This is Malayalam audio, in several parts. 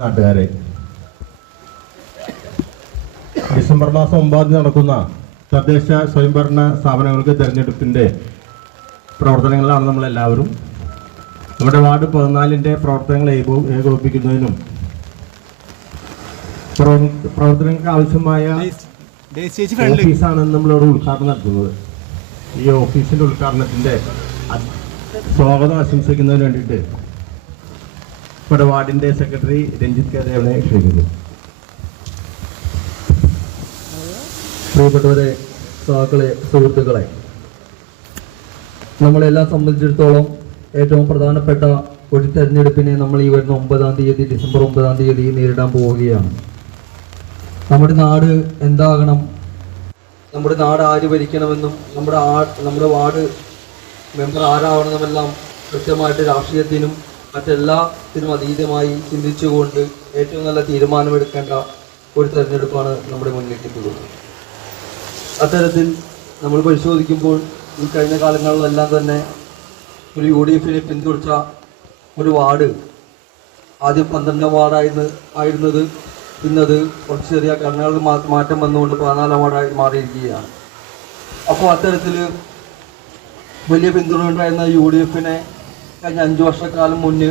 നാട്ടുകാരെ, ഡിസംബർ മാസം 9 നടക്കുന്ന തദ്ദേശ സ്വയംഭരണ സ്ഥാപനങ്ങൾക്ക് തെരഞ്ഞെടുപ്പിൻ്റെ പ്രവർത്തനങ്ങളിലാണ് നമ്മളെല്ലാവരും. നമ്മുടെ വാർഡ് 14-ന്റെ പ്രവർത്തനങ്ങൾ ഏകോപിപ്പിക്കുന്നതിനും പ്രവർത്തനങ്ങൾക്ക് ആവശ്യമായ ഓഫീസാണ് നമ്മളിവിടെ ഉദ്ഘാടനം നടത്തുന്നത്. ഈ ഓഫീസിൻ്റെ ഉദ്ഘാടനത്തിൻ്റെ സ്വാഗതം ആശംസിക്കുന്നതിന് വേണ്ടിയിട്ട് നമ്മുടെ വാർഡിൻ്റെ സെക്രട്ടറി രഞ്ജിത്ത് കെ ദേവനെ ക്ഷണിക്കുന്നു. പ്രിയപ്പെട്ടവരെ, സഹാക്കളെ, സുഹൃത്തുക്കളെ, നമ്മളെല്ലാം സംബന്ധിച്ചിടത്തോളം ഏറ്റവും പ്രധാനപ്പെട്ട ഒരു തെരഞ്ഞെടുപ്പിനെ നമ്മൾ ഈ വരുന്ന 9-ാം തീയതി, ഡിസംബർ 9-ാം തീയതി നേരിടാൻ പോവുകയാണ്. നമ്മുടെ നാട് എന്താകണം, നമ്മുടെ നാട് ആര് ഭരിക്കണമെന്നും നമ്മുടെ വാർഡ് മെമ്പർ ആരാവണമെന്നെല്ലാം കൃത്യമായിട്ട് രാഷ്ട്രീയത്തിനും മറ്റെല്ലാത്തിനും അതീതമായി ചിന്തിച്ചുകൊണ്ട് ഏറ്റവും നല്ല തീരുമാനമെടുക്കേണ്ട ഒരു തെരഞ്ഞെടുപ്പാണ് നമ്മുടെ മുന്നിലേക്കുള്ളത്. അത്തരത്തിൽ നമ്മൾ പരിശോധിക്കുമ്പോൾ ഈ കഴിഞ്ഞ കാലങ്ങളിലെല്ലാം തന്നെ ഒരു UDF-നെ പിന്തുണച്ച ഒരു വാർഡ് ആദ്യം 12-ാം വാർഡായിരുന്നത് ഇന്നത് കുറച്ച് ചെറിയ ഘടനകൾക്ക് മാറ്റം വന്നുകൊണ്ട് 14-ാം വാർഡായി മാറിയിരിക്കുകയാണ്. അപ്പോൾ അത്തരത്തിൽ വലിയ പിന്തുണ ഉണ്ടായിരുന്ന UDF-നെ കഴിഞ്ഞ 5 വർഷക്കാലം മുന്നേ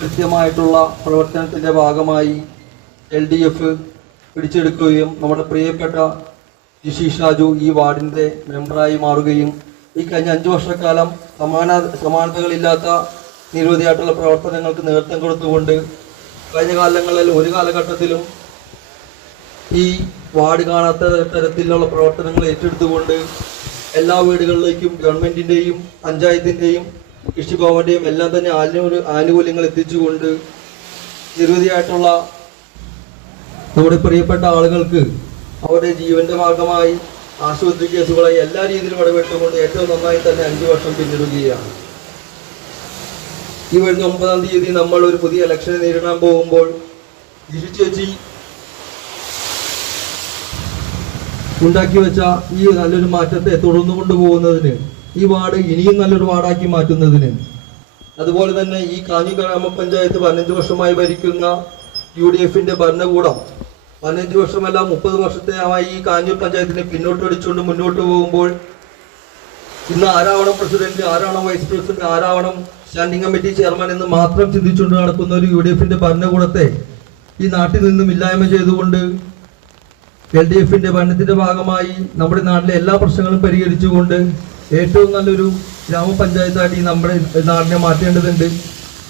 കൃത്യമായിട്ടുള്ള പ്രവർത്തനത്തിൻ്റെ ഭാഗമായി LDF പിടിച്ചെടുക്കുകയും നമ്മുടെ പ്രിയപ്പെട്ട ജിഷി ഷാജു ഈ വാർഡിൻ്റെ മെമ്പറായി മാറുകയും ഈ കഴിഞ്ഞ 5 വർഷക്കാലം സമാനതകളില്ലാത്ത നിരവധിയായിട്ടുള്ള പ്രവർത്തനങ്ങൾക്ക് നേതൃത്വം കൊടുത്തുകൊണ്ട് കഴിഞ്ഞ കാലങ്ങളിൽ ഒരു കാലഘട്ടത്തിലും ഈ വാർഡ് കാണാത്ത തരത്തിലുള്ള പ്രവർത്തനങ്ങൾ ഏറ്റെടുത്തുകൊണ്ട് എല്ലാ വീടുകളിലേക്കും ഗവൺമെൻറ്റിൻ്റെയും പഞ്ചായത്തിൻ്റെയും കൃഷിഭവൻ്റെയും എല്ലാം തന്നെ ആനുകൂല്യങ്ങൾ എത്തിച്ചുകൊണ്ട് നിരവധിയായിട്ടുള്ള നമ്മുടെ പ്രിയപ്പെട്ട ആളുകൾക്ക് അവരുടെ ജീവന്റെ ഭാഗമായി ആശുപത്രി കേസുകളായി എല്ലാ രീതിയിലും ഇടപെട്ടുകൊണ്ട് ഏറ്റവും നന്നായി തന്നെ 5 വർഷം പിന്നിടുകയാണ്. ഈ വരുന്ന 9-ാം തീയതി നമ്മൾ ഒരു പുതിയ ഇലക്ഷനെ നേരിടാൻ പോകുമ്പോൾ ജിഷി ചേച്ചി ഉണ്ടാക്കി വെച്ച ഈ നല്ലൊരു മാറ്റത്തെ തുടർന്നു കൊണ്ടുപോകുന്നതിന്, ഈ വാർഡ് ഇനിയും നല്ലൊരു വാർഡാക്കി മാറ്റുന്നതിന്, അതുപോലെ തന്നെ ഈ കാഞ്ഞി ഗ്രാമപഞ്ചായത്ത് 15 വർഷമായി ഭരിക്കുന്ന UDF-ന്റെ ഭരണകൂടം 15 വർഷമല്ല 30 വർഷത്തെയായി ഈ കാഞ്ഞൂർ പഞ്ചായത്തിനെ പിന്നോട്ടടിച്ചുകൊണ്ട് മുന്നോട്ട് പോകുമ്പോൾ ഇന്ന് ആരാവണം പ്രസിഡന്റ്, ആരാവണം വൈസ് പ്രസിഡന്റ്, ആരാവണം സ്റ്റാൻഡിംഗ് കമ്മിറ്റി ചെയർമാൻ എന്ന് മാത്രം ചിന്തിച്ചുകൊണ്ട് നടക്കുന്ന ഒരു UDF-ന്റെ ഭരണകൂടത്തെ ഈ നാട്ടിൽ നിന്നും ഇല്ലായ്മ ചെയ്തുകൊണ്ട് LDF-ന്റെ ഭരണത്തിന്റെ ഭാഗമായി നമ്മുടെ നാട്ടിലെ എല്ലാ പ്രശ്നങ്ങളും പരിഹരിച്ചുകൊണ്ട് ഏറ്റവും നല്ലൊരു ഗ്രാമപഞ്ചായത്തായിട്ട് ഈ നമ്മുടെ നാടിനെ മാറ്റേണ്ടതുണ്ട്.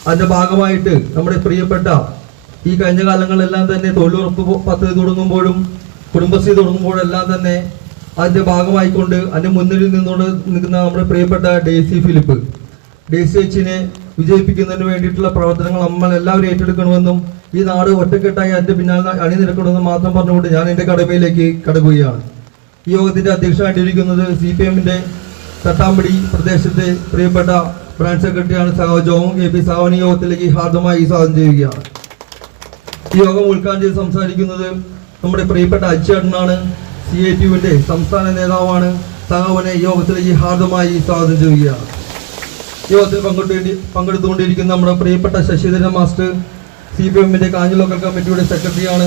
അതിന്റെ ഭാഗമായിട്ട് നമ്മുടെ പ്രിയപ്പെട്ട ഈ കഴിഞ്ഞ കാലങ്ങളിലെല്ലാം തന്നെ തൊഴിലുറപ്പ് പദ്ധതി തുടങ്ങുമ്പോഴും കുടുംബശ്രീ തുടങ്ങുമ്പോഴെല്ലാം തന്നെ അതിന്റെ ഭാഗമായിക്കൊണ്ട് അതിന്റെ മുന്നിൽ നിന്നുകൊണ്ട് നിൽക്കുന്ന നമ്മുടെ പ്രിയപ്പെട്ട ഡേസി ഫിലിപ്പ്, ഡേസി ചേച്ചിനെ വിജയിപ്പിക്കുന്നതിന് വേണ്ടിയിട്ടുള്ള പ്രവർത്തനങ്ങൾ നമ്മൾ എല്ലാവരും ഏറ്റെടുക്കണമെന്നും ഈ നാട് ഒറ്റക്കെട്ടായി അതിന്റെ പിന്നാലെ അണിനിരക്കണമെന്നും മാത്രം പറഞ്ഞുകൊണ്ട് ഞാൻ എൻ്റെ കടമയിലേക്ക് കടക്കുകയാണ്. ഈ യോഗത്തിന്റെ അധ്യക്ഷനായിട്ടിരിക്കുന്നത് CPM-ന്റെ തട്ടാമ്പടി പ്രദേശത്തെ പ്രിയപ്പെട്ട ബ്രാഞ്ച് സെക്രട്ടറിയാണ് സഹോദരൻ ജോൺ KP സാവനി. യോഗത്തിലേക്ക് ഹാർദമായി സ്വാഗതം ചെയ്യുകയാണ്. ഈ യോഗം ഉദ്ഘാടനം ചെയ്ത് സംസാരിക്കുന്നത് നമ്മുടെ പ്രിയപ്പെട്ട അച്ചേട്ടനാണ്, CITU-വിന്റെ സംസ്ഥാന നേതാവാണ്. സഹോദരനെ യോഗത്തിലേക്ക് ഹാർദമായി സ്വാഗതം ചെയ്യുകയാണ്. യോഗത്തിൽ പങ്കെടുത്തുകൊണ്ടിരിക്കുന്ന നമ്മുടെ പ്രിയപ്പെട്ട ശശിധരൻ മാസ്റ്റർ CPM-ന്റെ കാഞ്ഞി ലോക്കൽ കമ്മിറ്റിയുടെ സെക്രട്ടറിയാണ്.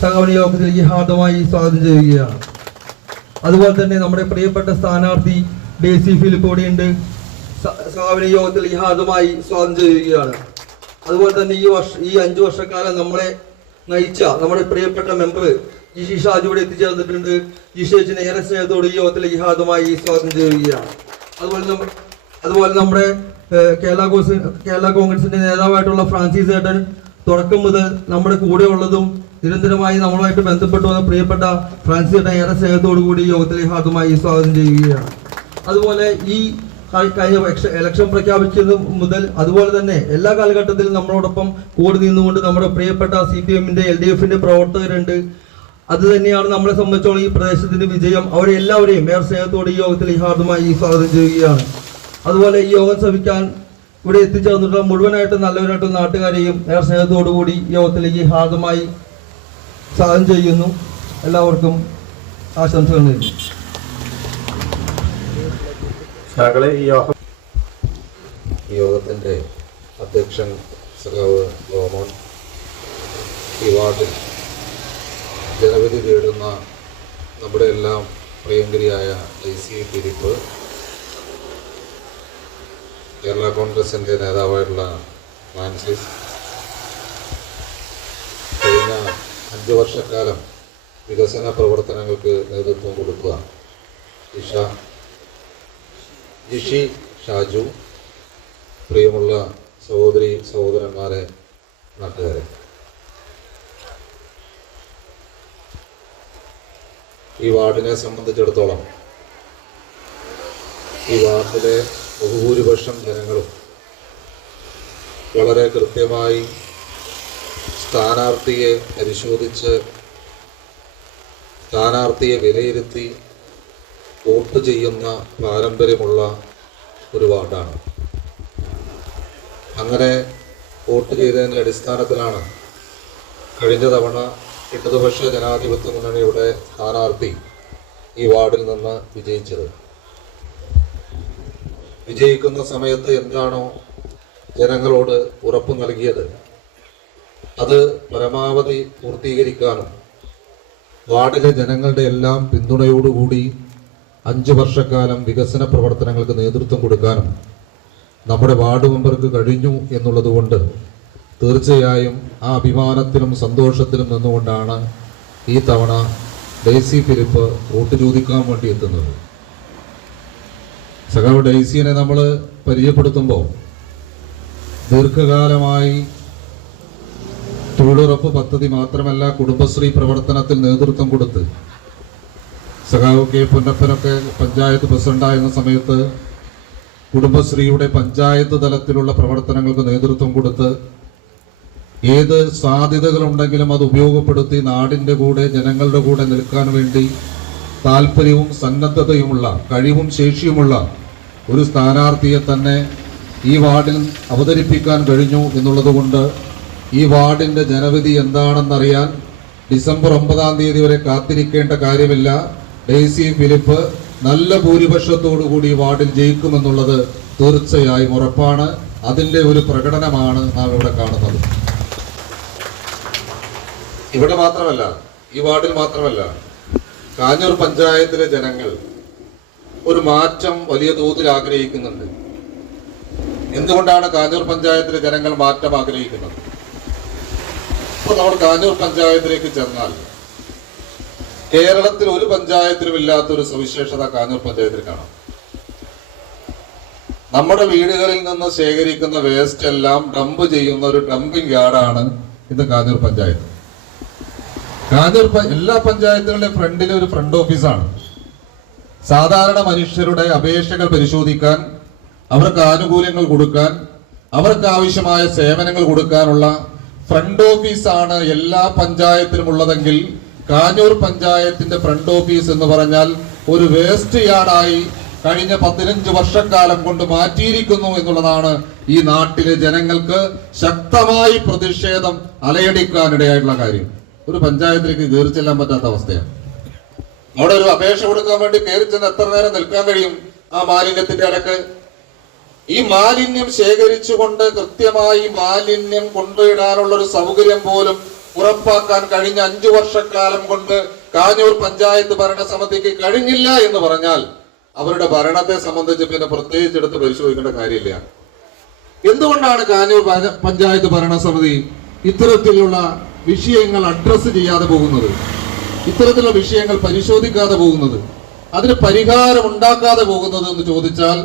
സഹോദരൻ യോഗത്തിലേക്ക് ഹാർദമായി സ്വാഗതം ചെയ്യുകയാണ്. അതുപോലെ തന്നെ നമ്മുടെ പ്രിയപ്പെട്ട സ്ഥാനാർത്ഥി ഡേസി ഫിലിപ്പ് ഇവിടെയുണ്ട്. സഹോദരൻ യോഗത്തിലേക്ക് ഹാർദമായി സ്വാഗതം ചെയ്യുകയാണ്. അതുപോലെ തന്നെ ഈ 5 വർഷക്കാലം നമ്മളെ നയിച്ച നമ്മുടെ പ്രിയപ്പെട്ട മെമ്പർ ജിഷി ഷാജു ഇവിടെ എത്തിച്ചേർന്നിട്ടുണ്ട്. ജിഷി ചേച്ചിനെ ഏറെ സ്നേഹത്തോട് ഈ യോഗത്തിലേക്ക് ഹാർദമായി സ്വാഗതം ചെയ്യുകയാണ്. അതുപോലെ നമ്മുടെ കേരള കോൺഗ്രസിന്റെ നേതാവായിട്ടുള്ള ഫ്രാൻസിസ് ഏട്ടൻ തുടക്കം മുതൽ നമ്മുടെ കൂടെ ഉള്ളതും നിരന്തരമായി നമ്മളുമായിട്ട് ബന്ധപ്പെട്ടു വന്ന പ്രിയപ്പെട്ട ഫ്രാൻസിസ് ഏട്ടൻ ഏറെ സ്നേഹത്തോടു കൂടി യോഗത്തിലേക്ക് ഹാർദമായി സ്വാഗതം ചെയ്യുകയാണ്. അതുപോലെ ഈ കഴിഞ്ഞ ഇലക്ഷൻ പ്രഖ്യാപിച്ചത് മുതൽ അതുപോലെ തന്നെ എല്ലാ കാലഘട്ടത്തിലും നമ്മളോടൊപ്പം കൂടി നിന്നുകൊണ്ട് നമ്മുടെ പ്രിയപ്പെട്ട CPM-ന്റെ LDF-ന്റെ പ്രവർത്തകരുണ്ട്. അത് തന്നെയാണ് നമ്മളെ സംബന്ധിച്ചോളം ഈ പ്രദേശത്തിന്റെ വിജയം. അവരെ എല്ലാവരെയും ഏറെ സ്നേഹത്തോടെ ഈ യോഗത്തിൽ ഹാർദമായി സ്വാഗതം ചെയ്യുകയാണ്. അതുപോലെ ഈ യോഗം ശ്രമിക്കാൻ ഇവിടെ എത്തിച്ചേർന്നിട്ടുള്ള മുഴുവനായിട്ടും നല്ലവരായിട്ടുള്ള നാട്ടുകാരെയും ഏറെ സ്നേഹത്തോടു കൂടി യോഗത്തിലേക്ക് ഹാർദമായി സ്വാഗതം ചെയ്യുന്നു. എല്ലാവർക്കും ആശംസകൾ നേരുന്നു. യോഗത്തിൻ്റെ അധ്യക്ഷൻ സഖാവ് ഗോമോൻ, ഈ വാർഡിൽ ജനവിധി തേടുന്ന നമ്മുടെ എല്ലാം പ്രിയങ്കരിയായ JC ഫിലിപ്പ്, കേരള കോൺഗ്രസിൻ്റെ നേതാവായിട്ടുള്ള ഫ്രാൻസിസ്, കഴിഞ്ഞ 5 വർഷക്കാലം വികസന പ്രവർത്തനങ്ങൾക്ക് നേതൃത്വം കൊടുക്കുക ജിഷി ഷാജു, പ്രിയമുള്ള സഹോദരി സഹോദരന്മാരെ, നാട്ടുകാരെ, ഈ വാർഡിനെ സംബന്ധിച്ചിടത്തോളം ഈ വാർഡിലെ ബഹുഭൂരിപക്ഷം ജനങ്ങളും വളരെ കൃത്യമായി സ്ഥാനാർത്ഥിയെ പരിശോധിച്ച് സ്ഥാനാർത്ഥിയെ വിലയിരുത്തി വോട്ട് ചെയ്യുന്ന പാരമ്പര്യമുള്ള ഒരു വാർഡാണ്. അങ്ങനെ വോട്ട് ചെയ്തതിൻ്റെ അടിസ്ഥാനത്തിലാണ് കഴിഞ്ഞ തവണ ഇടതുപക്ഷ ജനാധിപത്യ മുന്നണിയുടെ സ്ഥാനാർത്ഥി ഈ വാർഡിൽ നിന്ന് വിജയിച്ചത്. വിജയിക്കുന്ന സമയത്ത് എന്താണോ ജനങ്ങളോട് ഉറപ്പ് നൽകിയത് അത് പരമാവധി പൂർത്തീകരിക്കാനും വാർഡിലെ ജനങ്ങളുടെ എല്ലാം പിന്തുണയോടുകൂടി 5 വർഷക്കാലം വികസന പ്രവർത്തനങ്ങൾക്ക് നേതൃത്വം കൊടുക്കാനും നമ്മുടെ വാർഡ് മെമ്പർക്ക് കഴിഞ്ഞു എന്നുള്ളതുകൊണ്ട് തീർച്ചയായും ആ അഭിമാനത്തിലും സന്തോഷത്തിലും നിന്നുകൊണ്ടാണ് ഈ തവണ JC ഫിലിപ്പ് വോട്ട് ചോദിക്കാൻ വേണ്ടി എത്തുന്നത്. സഖാവ് ഡെയ്സിയെ നമ്മൾ പരിചയപ്പെടുത്തുമ്പോൾ ദീർഘകാലമായി തൊഴിലുറപ്പ് പദ്ധതി മാത്രമല്ല കുടുംബശ്രീ പ്രവർത്തനത്തിൽ നേതൃത്വം കൊടുത്ത് സഖാവ് K പൊന്നപ്പനൊക്കെ പഞ്ചായത്ത് പ്രസിഡന്റായിരുന്ന സമയത്ത് കുടുംബശ്രീയുടെ പഞ്ചായത്ത് തലത്തിലുള്ള പ്രവർത്തനങ്ങൾക്ക് നേതൃത്വം കൊടുത്ത് ഏത് സാധ്യതകളുണ്ടെങ്കിലും അത് ഉപയോഗപ്പെടുത്തി നാടിൻ്റെ കൂടെ ജനങ്ങളുടെ കൂടെ നിൽക്കാൻ വേണ്ടി താല്പര്യവും സന്നദ്ധതയുമുള്ള കഴിവും ശേഷിയുമുള്ള ഒരു സ്ഥാനാർത്ഥിയെ തന്നെ ഈ വാർഡിൽ അവതരിപ്പിക്കാൻ കഴിഞ്ഞു എന്നുള്ളതുകൊണ്ട് ഈ വാർഡിൻ്റെ ജനവിധി എന്താണെന്നറിയാൻ ഡിസംബർ 9-ാം തീയതി വരെ കാത്തിരിക്കേണ്ട കാര്യമില്ല. JC ഫിലിപ്പ് നല്ല ഭൂരിപക്ഷത്തോടുകൂടി വാർഡിൽ ജയിക്കുമെന്നുള്ളത് തീർച്ചയായും ഉറപ്പാണ്. അതിൻ്റെ ഒരു പ്രകടനമാണ് നാം ഇവിടെ കാണുന്നത്. ഇവിടെ മാത്രമല്ല, ഈ വാർഡിൽ മാത്രമല്ല, കാഞ്ഞൂർ പഞ്ചായത്തിലെ ജനങ്ങൾ ഒരു മാറ്റം വലിയ തോതിൽ ആഗ്രഹിക്കുന്നുണ്ട്. എന്തുകൊണ്ടാണ് കാഞ്ഞൂർ പഞ്ചായത്തിലെ ജനങ്ങൾ മാറ്റം ആഗ്രഹിക്കുന്നത്? ഇപ്പോൾ നമ്മൾ കാഞ്ഞൂർ പഞ്ചായത്തിലേക്ക് ചെന്നാൽ കേരളത്തിൽ ഒരു പഞ്ചായത്തിലും ഇല്ലാത്തൊരു സവിശേഷത കാഞ്ഞൂർ പഞ്ചായത്തിൽ കാണാം. നമ്മുടെ വീടുകളിൽ നിന്ന് ശേഖരിക്കുന്ന വേസ്റ്റ് എല്ലാം ഡംപ് ചെയ്യുന്ന ഒരു ഡംപിംഗ് യാർഡാണ് ഇന്ന് കാഞ്ഞൂർ പഞ്ചായത്ത്. എല്ലാ പഞ്ചായത്തുകളുടെ ഫ്രണ്ടിൽ ഒരു ഫ്രണ്ട് ഓഫീസാണ്. സാധാരണ മനുഷ്യരുടെ അപേക്ഷകൾ പരിശോധിക്കാൻ, അവർക്ക് ആനുകൂല്യങ്ങൾ കൊടുക്കാൻ, അവർക്ക് ആവശ്യമായ സേവനങ്ങൾ കൊടുക്കാനുള്ള ഫ്രണ്ട് ഓഫീസാണ് എല്ലാ പഞ്ചായത്തിലും ഉള്ളതെങ്കിൽ കാഞ്ഞൂർ പഞ്ചായത്തിന്റെ ഫ്രണ്ട് ഓഫീസ് എന്ന് പറഞ്ഞാൽ ഒരു വേസ്റ്റ് യാർഡായി കഴിഞ്ഞ 15 വർഷക്കാലം കൊണ്ട് മാറ്റിയിരിക്കുന്നു എന്നുള്ളതാണ് ഈ നാട്ടിലെ ജനങ്ങൾക്ക് ശക്തമായി പ്രതിഷേധം അലയടിക്കാനിടയായിട്ടുള്ള കാര്യം. ഒരു പഞ്ചായത്തിലേക്ക് കയറി ചെല്ലാൻ പറ്റാത്ത അവസ്ഥയാണ്. അവിടെ ഒരു അപേക്ഷ കൊടുക്കാൻ വേണ്ടി കയറി ചെന്ന് എത്ര നേരം നിൽക്കാൻ കഴിയും? ആ മാലിന്യത്തിന്റെ ഇടക്ക് ഈ മാലിന്യം ശേഖരിച്ചുകൊണ്ട് കൃത്യമായി മാലിന്യം കൊണ്ടുപോയിടാനുള്ള ഒരു സൗകര്യം പോലും ഉറപ്പാക്കാൻ കഴിഞ്ഞ 5 വർഷക്കാലം കൊണ്ട് കാഞ്ഞൂർ പഞ്ചായത്ത് ഭരണസമിതിക്ക് കഴിഞ്ഞില്ല എന്ന് പറഞ്ഞാൽ അവരുടെ ഭരണത്തെ സംബന്ധിച്ച് പിന്നെ പ്രത്യേകിച്ച് എടുത്ത് പരിശോധിക്കേണ്ട കാര്യമില്ല. എന്തുകൊണ്ടാണ് കാഞ്ഞൂർ പഞ്ചായത്ത് ഭരണസമിതി ഇത്തരത്തിലുള്ള വിഷയങ്ങൾ അഡ്രസ് ചെയ്യാതെ പോകുന്നത്? ഇത്തരത്തിലുള്ള വിഷയങ്ങൾ പരിശോധിക്കാതെ പോകുന്നത്? അതിന് പരിഹാരം ഉണ്ടാക്കാതെ പോകുന്നത് എന്ന് ചോദിച്ചാൽ,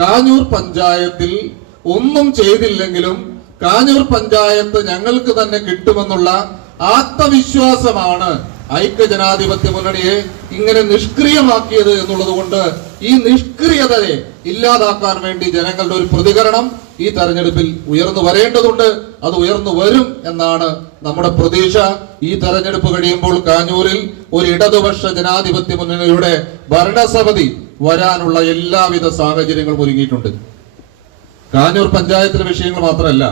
കാഞ്ഞൂർ പഞ്ചായത്തിൽ ഒന്നും ചെയ്തില്ലെങ്കിലും കാഞ്ഞൂർ പഞ്ചായത്ത് ഞങ്ങൾക്ക് തന്നെ കിട്ടുമെന്നുള്ള ആത്മവിശ്വാസമാണ് ഐക്യജനാധിപത്യ മുന്നണിയെ ഇങ്ങനെ നിഷ്ക്രിയമാക്കിയത് എന്നുള്ളത് കൊണ്ട് ഈ നിഷ്ക്രിയതയെ ഇല്ലാതാക്കാൻ വേണ്ടി ജനങ്ങളുടെ ഒരു പ്രതികരണം ഈ തെരഞ്ഞെടുപ്പിൽ ഉയർന്നു വരേണ്ടതുണ്ട്. അത് ഉയർന്നു വരും എന്നാണ് നമ്മുടെ പ്രതീക്ഷ. ഈ തെരഞ്ഞെടുപ്പ് കഴിയുമ്പോൾ കാഞ്ഞൂരിൽ ഒരു ഇടതുപക്ഷ ജനാധിപത്യ മുന്നണിയുടെ ഭരണസമിതി വരാനുള്ള എല്ലാവിധ സാഹചര്യങ്ങളും ഒരുങ്ങിയിട്ടുണ്ട്. കാഞ്ഞൂർ പഞ്ചായത്തിലെ വിഷയങ്ങൾ മാത്രമല്ല,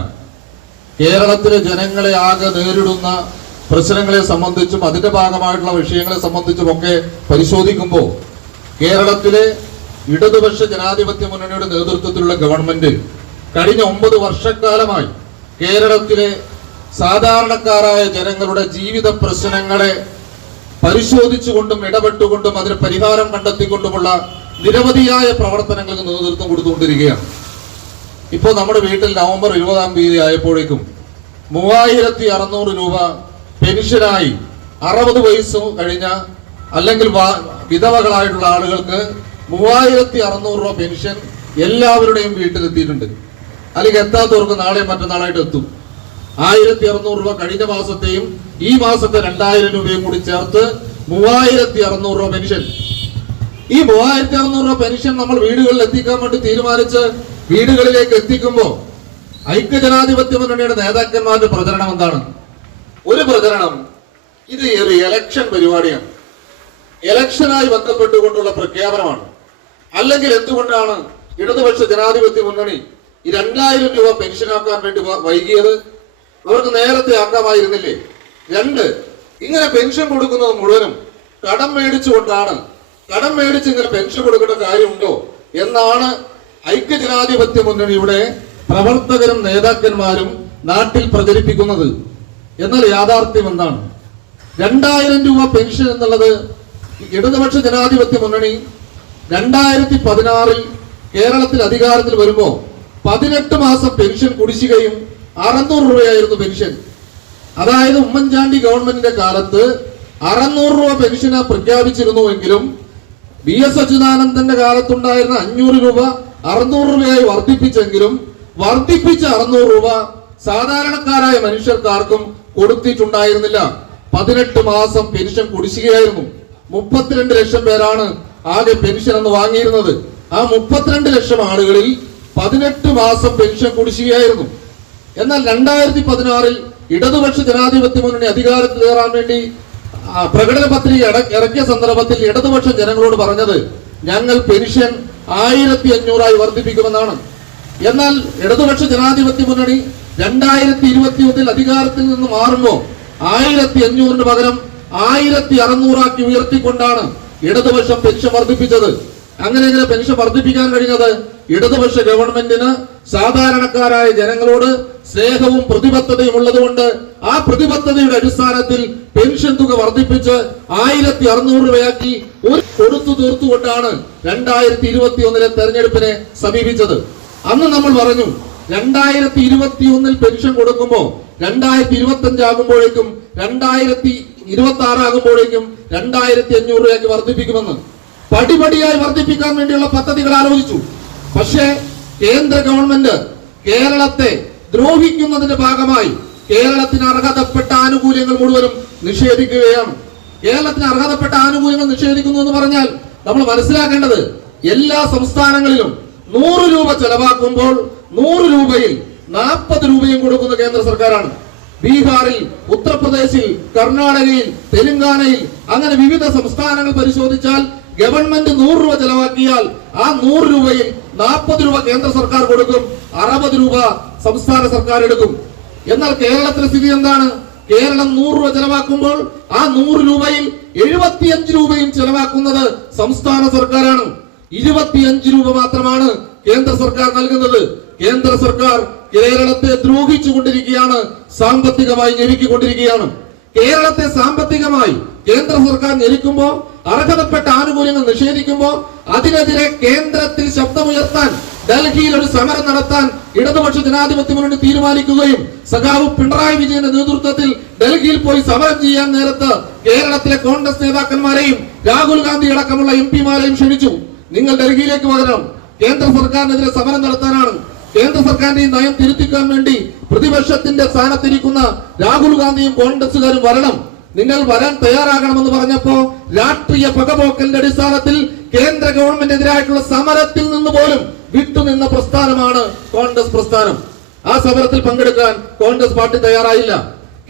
കേരളത്തിലെ ജനങ്ങളെ ആകെ നേരിടുന്ന പ്രശ്നങ്ങളെ സംബന്ധിച്ചും അതിന്റെ ഭാഗമായിട്ടുള്ള വിഷയങ്ങളെ സംബന്ധിച്ചും ഒക്കെ പരിശോധിക്കുമ്പോൾ കേരളത്തിലെ ഇടതുപക്ഷ ജനാധിപത്യ മുന്നണിയുടെ നേതൃത്വത്തിലുള്ള ഗവൺമെന്റ് കഴിഞ്ഞ 9 വർഷക്കാലമായി കേരളത്തിലെ സാധാരണക്കാരായ ജനങ്ങളുടെ ജീവിത പ്രശ്നങ്ങളെ പരിശോധിച്ചുകൊണ്ടും ഇടപെട്ടുകൊണ്ടും അതിന് പരിഹാരം കണ്ടെത്തിക്കൊണ്ടുമുള്ള നിരവധിയായ പ്രവർത്തനങ്ങൾക്ക് നേതൃത്വം കൊടുത്തുകൊണ്ടിരിക്കുകയാണ്. ഇപ്പോൾ നമ്മുടെ വീട്ടിൽ നവംബർ 20-ാം തീയതി ആയപ്പോഴേക്കും 3600 രൂപ പെൻഷനായി 60 വയസ്സ് കഴിഞ്ഞ അല്ലെങ്കിൽ വിധവകളായിട്ടുള്ള ആളുകൾക്ക് 3600 രൂപ പെൻഷൻ എല്ലാവരുടെയും വീട്ടിലെത്തിയിട്ടുണ്ട്. അല്ലെങ്കിൽ എത്താത്തവർക്ക് നാളെ മറ്റന്നാളായിട്ട് എത്തും. 1600 രൂപ കഴിഞ്ഞ മാസത്തെയും ഈ മാസത്തെ 2000 രൂപയും കൂടി ചേർത്ത് 3600 രൂപ പെൻഷൻ. ഈ 3600 രൂപ പെൻഷൻ നമ്മൾ വീടുകളിൽ എത്തിക്കാൻ വേണ്ടി തീരുമാനിച്ച് വീടുകളിലേക്ക് എത്തിക്കുമ്പോൾ ഐക്യജനാധിപത്യ മുന്നണിയുടെ നേതാക്കന്മാരുടെ പ്രചരണം എന്താണ്? ഒരു പ്രചരണം, ഇത് ഒരു ഇലക്ഷൻ പരിപാടിയാണ്, ഇലക്ഷനായി ബന്ധപ്പെട്ടുകൊണ്ടുള്ള പ്രഖ്യാപനമാണ്. അല്ലെങ്കിൽ എന്തുകൊണ്ടാണ് ഇടതുപക്ഷ ജനാധിപത്യ മുന്നണി ഈ 2000 രൂപ പെൻഷനാക്കാൻ വേണ്ടി വൈകിയത്? അവർക്ക് നേരത്തെ ആക്കാമായിരുന്നില്ലേ? 2, ഇങ്ങനെ പെൻഷൻ കൊടുക്കുന്നത് മുഴുവനും കടം മേടിച്ചുകൊണ്ടാണ്. കടം മേടിച്ച് ഇങ്ങനെ പെൻഷൻ കൊടുക്കേണ്ട കാര്യമുണ്ടോ എന്നാണ് ഐക്യജനാധിപത്യ മുന്നണിയുടെ പ്രവർത്തകരും നേതാക്കന്മാരും നാട്ടിൽ പ്രചരിപ്പിക്കുന്നത്. എന്നാൽ യാഥാർത്ഥ്യം എന്താണ്? 2000 രൂപ പെൻഷൻ എന്നുള്ളത് ഇടതുപക്ഷ ജനാധിപത്യ മുന്നണി 2016-ൽ കേരളത്തിൽ അധികാരത്തിൽ വരുമ്പോ 18 മാസം പെൻഷൻ കുടിശ്ശികയും 600 രൂപയായിരുന്നു പെൻഷൻ. അതായത് ഉമ്മൻചാണ്ടി ഗവൺമെന്റിന്റെ കാലത്ത് 600 രൂപ പെൻഷന് പ്രഖ്യാപിച്ചിരുന്നുവെങ്കിലും BS അച്യുതാനന്ദന്റെ കാലത്തുണ്ടായിരുന്ന 500 രൂപ 600 രൂപയായി വർദ്ധിപ്പിച്ചെങ്കിലും വർദ്ധിപ്പിച്ച 600 രൂപ സാധാരണക്കാരായ മനുഷ്യർക്കാർക്കും കൊടുത്തിട്ടുണ്ടായിരുന്നില്ല. 18 മാസം പെൻഷൻ കുടിശ്ശികയായിരുന്നു. 32 ലക്ഷം പേരാണ് ആകെ പെൻഷൻ എന്ന് വാങ്ങിയിരുന്നത്. ആ 32 ലക്ഷം ആളുകളിൽ 18 മാസം പെൻഷൻ കുടിശ്ശികയായിരുന്നു. എന്നാൽ 2016-ൽ ഇടതുപക്ഷ ജനാധിപത്യ മുന്നണി അധികാരത്തിൽ കയറാൻ വേണ്ടി പ്രകടന പത്രിക ഇറക്കിയ സന്ദർഭത്തിൽ ഇടതുപക്ഷം ജനങ്ങളോട് പറഞ്ഞത് ഞങ്ങൾ പെൻഷൻ 1500 വർദ്ധിപ്പിക്കുമെന്നാണ്. എന്നാൽ ഇടതുപക്ഷ ജനാധിപത്യ മുന്നണി 2021-ൽ അധികാരത്തിൽ നിന്ന് മാറുമ്പോൾ 1500-ന് പകരം 1600 ഉയർത്തിക്കൊണ്ടാണ് ഇടതുപക്ഷം പെൻഷൻ വർദ്ധിപ്പിച്ചത്. അങ്ങനെ പെൻഷൻ വർദ്ധിപ്പിക്കാൻ കഴിഞ്ഞത് ഇടതുപക്ഷ ഗവൺമെന്റിന് സാധാരണക്കാരായ ജനങ്ങളോട് സ്നേഹവും പ്രതിബദ്ധതയും ഉള്ളതുകൊണ്ട് ആ പ്രതിബദ്ധതയുടെ അടിസ്ഥാനത്തിൽ പെൻഷൻ തുക വർദ്ധിപ്പിച്ച് 1600 രൂപയാക്കി കൊടുത്തു തീർത്തുകൊണ്ടാണ് 2021-ലെ തെരഞ്ഞെടുപ്പിനെ സമീപിച്ചത്. അന്ന് നമ്മൾ പറഞ്ഞു 2021-ൽ പെൻഷൻ കൊടുക്കുമ്പോ 2025 ആകുമ്പോഴേക്കും 2026 ആകുമ്പോഴേക്കും 2500 രൂപയാക്കി വർദ്ധിപ്പിക്കുമെന്ന്. പടിപടിയായി വർദ്ധിപ്പിക്കാൻ വേണ്ടിയുള്ള പദ്ധതികൾ ആലോചിച്ചു. പക്ഷേ കേന്ദ്ര ഗവൺമെന്റ് കേരളത്തെ ദ്രോഹിക്കുന്നതിന്റെ ഭാഗമായി കേരളത്തിന് അർഹതപ്പെട്ട ആനുകൂല്യങ്ങൾ മുഴുവനും നിഷേധിക്കുകയാണ്. കേരളത്തിന് അർഹതപ്പെട്ട ആനുകൂല്യങ്ങൾ നിഷേധിക്കുന്നു എന്ന് പറഞ്ഞാൽ നമ്മൾ മനസ്സിലാക്കേണ്ടത് എല്ലാ സംസ്ഥാനങ്ങളിലും 100 രൂപ ചെലവാക്കുമ്പോൾ 100 രൂപയിൽ 40 രൂപയും കൊടുക്കുന്ന കേന്ദ്ര സർക്കാരാണ്. ബീഹാറിൽ, ഉത്തർപ്രദേശിൽ, കർണാടകയിൽ, തെലങ്കാനയിൽ അങ്ങനെ വിവിധ സംസ്ഥാനങ്ങൾ പരിശോധിച്ചാൽ ഗവൺമെന്റ് 100 രൂപ ചെലവാക്കിയാൽ ആ 100 രൂപയിൽ 40 രൂപ കേന്ദ്ര സർക്കാർ കൊടുക്കും, 60 രൂപ സംസ്ഥാന സർക്കാർ എടുക്കും. എന്നാൽ കേരളത്തിലെ സ്ഥിതി എന്താണ്? കേരളം 100 രൂപ ചെലവാക്കുമ്പോൾ ആ 100 രൂപയിൽ 75 രൂപയും ചെലവാക്കുന്നത് സംസ്ഥാന സർക്കാരാണ്. 25 രൂപ മാത്രമാണ് കേന്ദ്ര സർക്കാർ നൽകുന്നത്. കേന്ദ്ര സർക്കാർ കേരളത്തെ ദ്രോഹിച്ചുകൊണ്ടിരിക്കുകയാണ്, സാമ്പത്തികമായി ഞെരുക്കിക്കൊണ്ടിരിക്കുകയാണ്. കേരളത്തെ സാമ്പത്തികമായി കേന്ദ്ര സർക്കാർ ഞെരുക്കുമ്പോ, അർഹതപ്പെട്ട ആനുകൂല്യങ്ങൾ നിഷേധിക്കുമ്പോ അതിനെതിരെ കേന്ദ്രത്തിൽ ശബ്ദമുയർത്താൻ, ഡൽഹിയിൽ ഒരു സമരം നടത്താൻ ഇടതുപക്ഷ ജനാധിപത്യ മുന്നണി തീരുമാനിക്കുകയും സഖാവ് പിണറായി വിജയന്റെ നേതൃത്വത്തിൽ ഡൽഹിയിൽ പോയി സമരം ചെയ്യാൻ നേരത്ത് കേരളത്തിലെ കോൺഗ്രസ് നേതാക്കന്മാരെയും രാഹുൽ ഗാന്ധി അടക്കമുള്ള MP-മാരെയും ക്ഷണിച്ചു. നിങ്ങൾ ഡൽഹിയിലേക്ക് വരണം, കേന്ദ്ര സർക്കാരിനെതിരെ സമരം നടത്താനാണ്. കേന്ദ്ര സർക്കാരിന്റെ ഈ നയം തിരുത്തിക്കാൻ വേണ്ടി പ്രതിപക്ഷത്തിന്റെ സ്ഥാനത്തിരിക്കുന്ന രാഹുൽ ഗാന്ധിയും കോൺഗ്രസുകാരും വരണം, നിങ്ങൾ വരാൻ തയ്യാറാകണമെന്ന് പറഞ്ഞപ്പോ രാഷ്ട്രീയ പകപോക്കലിന്റെ അടിസ്ഥാനത്തിൽ കേന്ദ്ര ഗവൺമെന്റിനെതിരായിട്ടുള്ള സമരത്തിൽ നിന്ന് പോലും വിട്ടുനിന്ന പ്രസ്ഥാനമാണ് കോൺഗ്രസ് പ്രസ്ഥാനം. ആ സമരത്തിൽ പങ്കെടുക്കാൻ കോൺഗ്രസ് പാർട്ടി തയ്യാറായില്ല.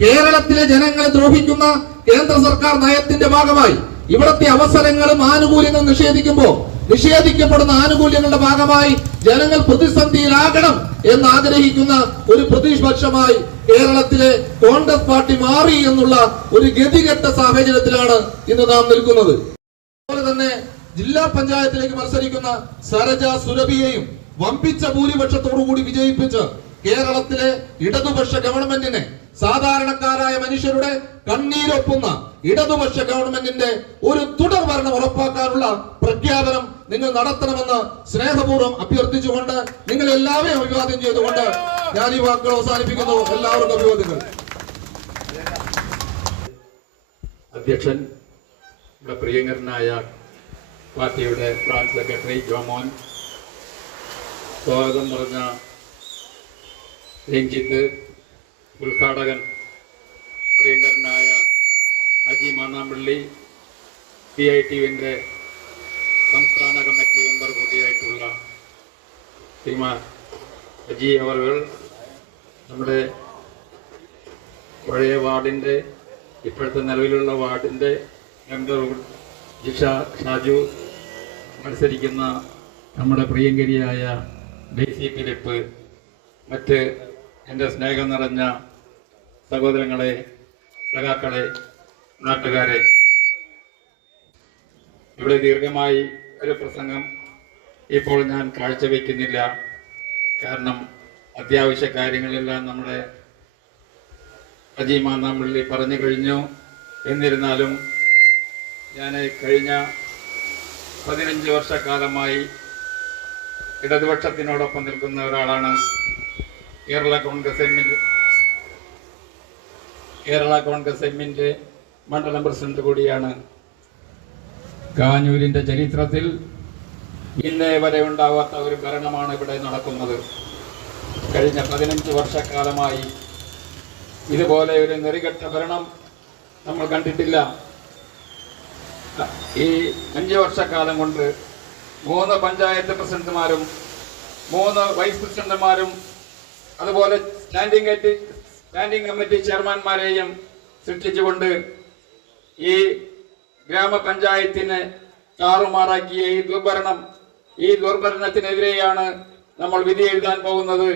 കേരളത്തിലെ ജനങ്ങളെ ദ്രോഹിക്കുന്ന കേന്ദ്ര സർക്കാർ നയത്തിന്റെ ഭാഗമായി ഇവിടത്തെ അവസരങ്ങളും ആനുകൂല്യങ്ങളും നിഷേധിക്കപ്പെടുന്ന ആനുകൂല്യങ്ങളുടെ ഭാഗമായി ജനങ്ങൾ പ്രതിസന്ധിയിലാകണം എന്ന് ആഗ്രഹിക്കുന്ന ഒരു പ്രതിപക്ഷമായി കേരളത്തിലെ കോൺഗ്രസ് പാർട്ടി മാറി എന്നുള്ള ഒരു ഗതികെട്ട സാഹചര്യത്തിലാണ് ഇന്ന് നാം നിൽക്കുന്നത്. അതുപോലെ തന്നെ ജില്ലാ പഞ്ചായത്തിലേക്ക് മത്സരിക്കുന്ന സരജ സുരഭിയെയും വമ്പിച്ച ഭൂരിപക്ഷത്തോടുകൂടി വിജയിപ്പിച്ച് കേരളത്തിലെ ഇടതുപക്ഷ ഗവൺമെന്റിനെ സാധാരണക്കാരായ മനുഷ്യരുടെ കണ്ണീരൊപ്പുന്ന ഇടതുപക്ഷ ഗവൺമെന്റിന്റെ ഒരു തുടർ ഭരണം ഉറപ്പാക്കാനുള്ള പ്രഖ്യാപനം നിങ്ങൾ നടത്തണമെന്ന് സ്നേഹപൂർവ്വം അഭ്യർത്ഥിച്ചുകൊണ്ട് നിങ്ങൾ എല്ലാവരെയും അഭിവാദ്യം ചെയ്തുകൊണ്ട് ഞാൻ ഈ വാക്കുകൾ അവസാനിപ്പിക്കുന്നു. എല്ലാവർക്കും അഭിവാദ്യങ്ങൾ. അധ്യക്ഷൻ, നമ്മുടെ പ്രിയങ്കരനായ പാർട്ടിയുടെ ബ്രാഞ്ച് സെക്രട്ടറി ജോമോൻ, സ്വാഗതം പറഞ്ഞ രഞ്ജിത്ത്, ഉദ്ഘാടകൻ പ്രിയങ്കരനായ അജി മാന്നാമ്പള്ളി, PITUവിൻ്റെ സംസ്ഥാന കമ്മിറ്റി മെമ്പർ കൂടിയായിട്ടുള്ള ശ്രീമാൻ അജി അവറുകൾ, നമ്മുടെ പഴയ വാർഡിൻ്റെ ഇപ്പോഴത്തെ നിലവിലുള്ള വാർഡിൻ്റെ മെമ്പർ ജിഷ ഷാജു, മത്സരിക്കുന്ന നമ്മുടെ പ്രിയങ്കരിയായ ഡെയ്സി ഫിലിപ്പ്, മറ്റ് എൻ്റെ സ്നേഹം നിറഞ്ഞ സഹോദരങ്ങളെ, സഖാക്കളെ, നാട്ടുകാരെ, ഇവിടെ ദീർഘമായി ഒരു പ്രസംഗം ഇപ്പോൾ ഞാൻ കാഴ്ചവെക്കുന്നില്ല. കാരണം അത്യാവശ്യ കാര്യങ്ങളെല്ലാം നമ്മുടെ അജി മാന്നാമ്പള്ളി പറഞ്ഞു കഴിഞ്ഞു. എന്നിരുന്നാലും ഞാൻ കഴിഞ്ഞ 15 വർഷക്കാലമായി ഇടതുപക്ഷത്തിനോടൊപ്പം നിൽക്കുന്ന ഒരാളാണ്. കേരള കോൺഗ്രസ് എമ്മിൻ്റെ മണ്ഡലം പ്രസിഡന്റ് കൂടിയാണ്. കാഞ്ഞൂരിൻ്റെ ചരിത്രത്തിൽ ഇന്നേ വരെ ഉണ്ടാവാത്ത ഒരു ഭരണമാണ് ഇവിടെ നടക്കുന്നത്. കഴിഞ്ഞ 15 വർഷക്കാലമായി ഇതുപോലെ ഒരു നെറികെട്ട ഭരണം നമ്മൾ കണ്ടിട്ടില്ല. ഈ 5 വർഷക്കാലം കൊണ്ട് 3 പഞ്ചായത്ത് പ്രസിഡന്റുമാരും 3 വൈസ് പ്രസിഡന്റുമാരും അതുപോലെ സ്റ്റാൻഡിംഗ് കമ്മിറ്റി ചെയർമാൻമാരെയും സൃഷ്ടിച്ചുകൊണ്ട് ഈ ഗ്രാമപഞ്ചായത്തിനെ താറുമാറാക്കിയ ഈ ദുർഭരണത്തിനെതിരെയാണ് നമ്മൾ വിധി എഴുതാൻ പോകുന്നത്.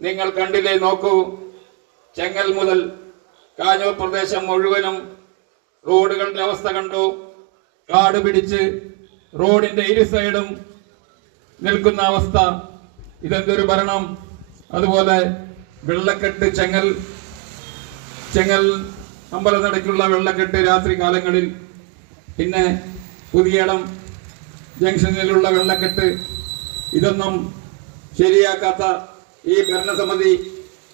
നിങ്ങൾ കണ്ടില്ലേ, നോക്കൂ. ചെങ്ങൽ മുതൽ കാഞ്ഞൂർ പ്രദേശം മുഴുവനും റോഡുകളുടെ അവസ്ഥ കണ്ടു. കാട് പിടിച്ച് റോഡിന്റെ ഇരു സൈഡും നിൽക്കുന്ന അവസ്ഥ. ഇതെന്തൊരു ഭരണം! അതുപോലെ വെള്ളക്കെട്ട്, ചെങ്ങൽ അമ്പലനടയ്ക്കുള്ള വെള്ളക്കെട്ട് രാത്രി കാലങ്ങളിൽ, പിന്നെ പുതിയടം ജംഗ്ഷനിലുള്ള വെള്ളക്കെട്ട്, ഇതൊന്നും ശരിയാക്കാത്ത ഈ ഭരണസമിതി,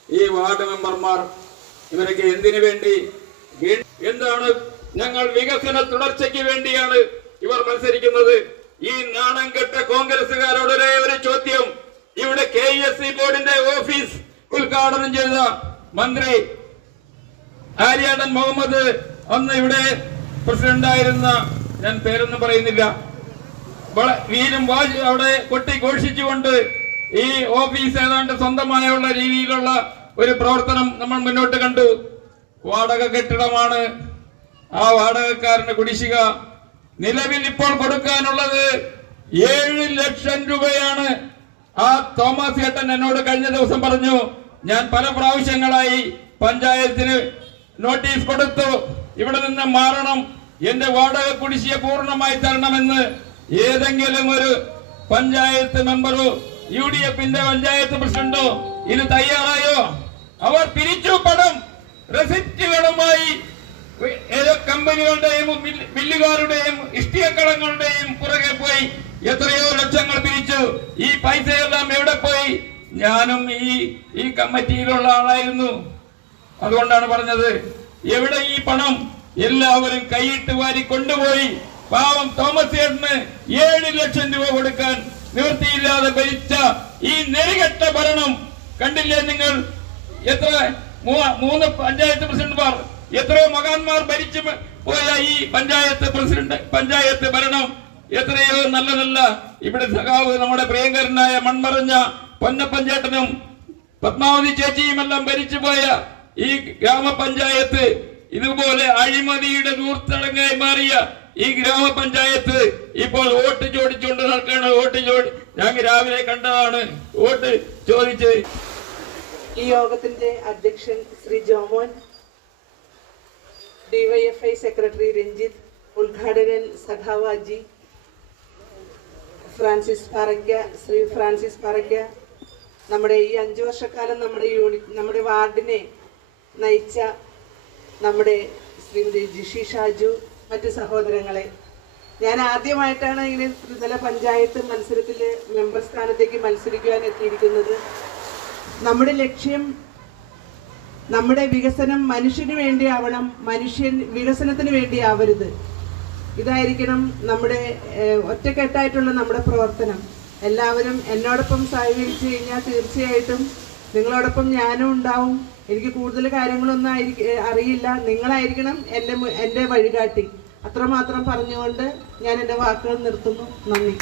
ഈ വാർഡ് മെമ്പർമാർ, ഇവരൊക്കെ എന്തിനു വേണ്ടി? എന്താണ്? ഞങ്ങൾ വികസന തുടർച്ചയ്ക്ക് വേണ്ടിയാണ് ഇവർ മത്സരിക്കുന്നത്. ഈ നാണം കെട്ട കോൺഗ്രസുകാരോട് ഒരു ചോദ്യം. ഇവിടെ KESC ബോർഡിന്റെ ഓഫീസ് ഉദ്ഘാടനം ചെയ്ത മന്ത്രി ആര്യാടൻ മുഹമ്മദ്, അന്ന് ഇവിടെ പ്രസിഡന്റായിരുന്ന, ഞാൻ പേരൊന്നും പറയുന്നില്ല, വീരും വാജ് അവിടെ കൊട്ടിഘോഷിച്ചുകൊണ്ട് ഈ ഓഫീസ് ഏതാണ്ട് സ്വന്തമായുള്ള രീതിയിലുള്ള ഒരു പ്രവർത്തനം നമ്മൾ മുന്നോട്ട് കണ്ടു. വാടക കെട്ടിടമാണ്. ആ വാടകക്കാരന് കുടിശ്ശിക നിലവിൽ ഇപ്പോൾ കൊടുക്കാനുള്ളത് 7 ലക്ഷം രൂപയാണ്. ആ തോമസ് ചേട്ടൻ എന്നോട് കഴിഞ്ഞ ദിവസം പറഞ്ഞു, ഞാൻ പല പ്രാവശ്യങ്ങളായി പഞ്ചായത്തിന് നോട്ടീസ് കൊടുത്തു, ഇവിടെ നിന്ന് മാറണം, എന്റെ വാടക കുടിശ്ശിക പൂർണ്ണമായി തരണമെന്ന്. ഏതെങ്കിലും ഒരു പഞ്ചായത്ത് മെമ്പറോ UDFന്റെ പഞ്ചായത്ത് പ്രസിഡന്റോ ഇത് തയ്യാറായോ? അവർ പിരിച്ചു പണം റെസിപ്റ്റുകളുമായി ഏതോ കമ്പനികളുടെയും മില്ലുകാരുടെയും ഇഷ്ടികക്കളങ്ങളുടെയും പുറകെ പോയി എത്രയോ ലക്ഷങ്ങൾ പിരിച്ചു. ഈ പൈസയെല്ലാം എവിടെ പോയി? ഞാനും ഈ കമ്മിറ്റിയിലുള്ള ആളായിരുന്നു. അതുകൊണ്ടാണ് പറഞ്ഞത്, എവിടെ ഈ പണം? എല്ലാവരും കൈയിട്ട് വാരി കൊണ്ടുപോയി. പാവം തോമസ് ചേട്ടന് 7 ലക്ഷം രൂപ കൊടുക്കാൻ നിവൃത്തിയില്ലാതെ ഭരിച്ച ഈ നെറികെട്ട ഭരണം കണ്ടില്ലേ നിങ്ങൾ? എത്ര 3 പഞ്ചായത്ത് പ്രസിഡന്റുമാർ, എത്രയോ മകാന്മാർ ഭരിച്ചു പോയ ഈ പഞ്ചായത്ത് ഭരണം എത്രയോ നല്ല ഇവിടെ സഖാവ് നമ്മുടെ പ്രിയങ്കരനായ മൺമറഞ്ഞ പൊന്നപ്പഞ്ചേട്ടനും പത്മാവതി ചേച്ചിയുമെല്ലാം ഭരിച്ചു പോയ ഈ ഗ്രാമപഞ്ചായത്ത്, ഇതുപോലെ അഴിമതിയുടെ ദൂർത്തടങ്ങായി മാറിയ ഈ ഗ്രാമപഞ്ചായത്ത് ഇപ്പോൾ വോട്ട് ചോദിച്ചുകൊണ്ട് നടക്കുകയാണ്. ഞാൻ രാവിലെ കണ്ടതാണ് വോട്ട് ചോദിച്ച്. ഈ യോഗത്തിന്റെ അധ്യക്ഷൻ ശ്രീ ജോമോൻ, DYFI സെക്രട്ടറി രഞ്ജിത്ത്, ഉദ്ഘാടകൻ സഖാവ് അജി, ശ്രീ ഫ്രാൻസിസ് പറയ്ക്ക, നമ്മുടെ ഈ 5 വർഷക്കാലം നമ്മുടെ വാർഡിനെ നയിച്ച നമ്മുടെ ശ്രീമതി ജിഷി ഷാജു, മറ്റ് സഹോദരങ്ങളെ, ഞാൻ ആദ്യമായിട്ടാണ് ഇങ്ങനെ ത്രിതല പഞ്ചായത്ത് മത്സരത്തിൽ മെമ്പർ സ്ഥാനത്തേക്ക് മത്സരിക്കുവാൻ എത്തിയിരിക്കുന്നത്. നമ്മുടെ ലക്ഷ്യം നമ്മുടെ വികസനം മനുഷ്യന് വേണ്ടിയാവണം, മനുഷ്യൻ വികസനത്തിന് വേണ്ടിയാവരുത്. ഇതായിരിക്കണം നമ്മുടെ ഒറ്റക്കെട്ടായിട്ടുള്ള നമ്മുടെ പ്രവർത്തനം. എല്ലാവരും എന്നോടൊപ്പം സഹകരിച്ചു കഴിഞ്ഞാൽ തീർച്ചയായിട്ടും നിങ്ങളോടൊപ്പം ഞാനും ഉണ്ടാവും. എനിക്ക് കൂടുതൽ കാര്യങ്ങളൊന്നും അറിയില്ല, നിങ്ങളായിരിക്കണം എൻ്റെ വഴികാട്ടി. അത്രമാത്രം പറഞ്ഞുകൊണ്ട് ഞാൻ എൻ്റെ വാക്കുകൾ നിർത്തുന്നു. നന്ദി.